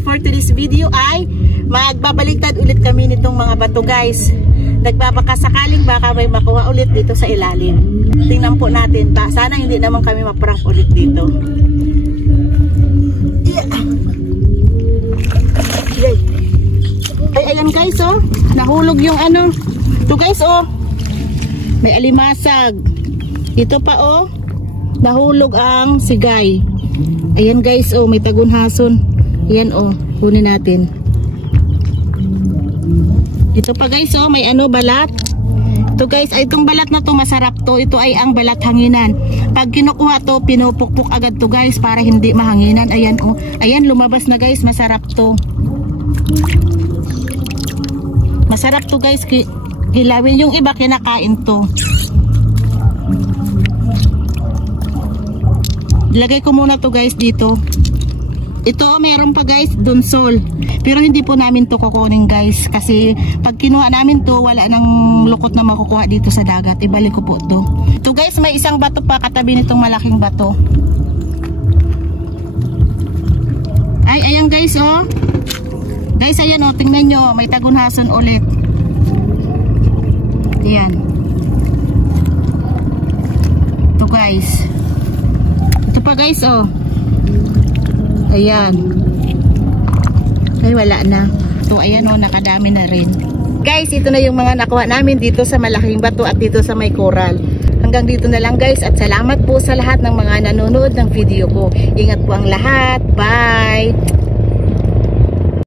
for today's video ay magbabaliktad ulit kami nitong mga bato guys. Nagbabaka sakaling baka may makuha ulit dito sa ilalim. Tingnan po natin pa. Sana hindi naman kami maprank ulit dito. Ay, ayan guys oh. Nahulog yung ano. Ito guys oh. May alimasag. Ito pa oh. Nahulog ang sigay. Ayan guys oh. May tagunhason. Ayan oh. Kunin natin. Ito pa guys oh. May ano balat. Ito guys, ay itong balat na to masarap to. Ito ay ang balat hanginan. Pag kinukuha to, pinupukpuk agad to guys para hindi mahanginan. Ayan oh. Ayan lumabas na guys, masarap to. Masarap to guys. Hilawin yung iba kinakain to. Ilagay ko muna to guys dito. Ito oh, meron pa guys, dunsol. Pero hindi po namin to kukunin guys. Kasi pag kinuha namin to, wala nang lukot na makukuha dito sa dagat. Ibalik ko po to. Ito guys, may isang bato pa katabi nitong malaking bato. Ay, ayan guys oh. Guys, ayan oh, tingnan nyo. May tagunhason ulit. Ayan. Ito guys. Ito pa guys oh. Ayan. Ay wala na. So ayan o, nakadami na rin. Guys, ito na yung mga nakuha namin dito sa malaking bato at dito sa may coral. Hanggang dito na lang guys at salamat po sa lahat ng mga nanonood ng video ko. Ingat po ang lahat. Bye!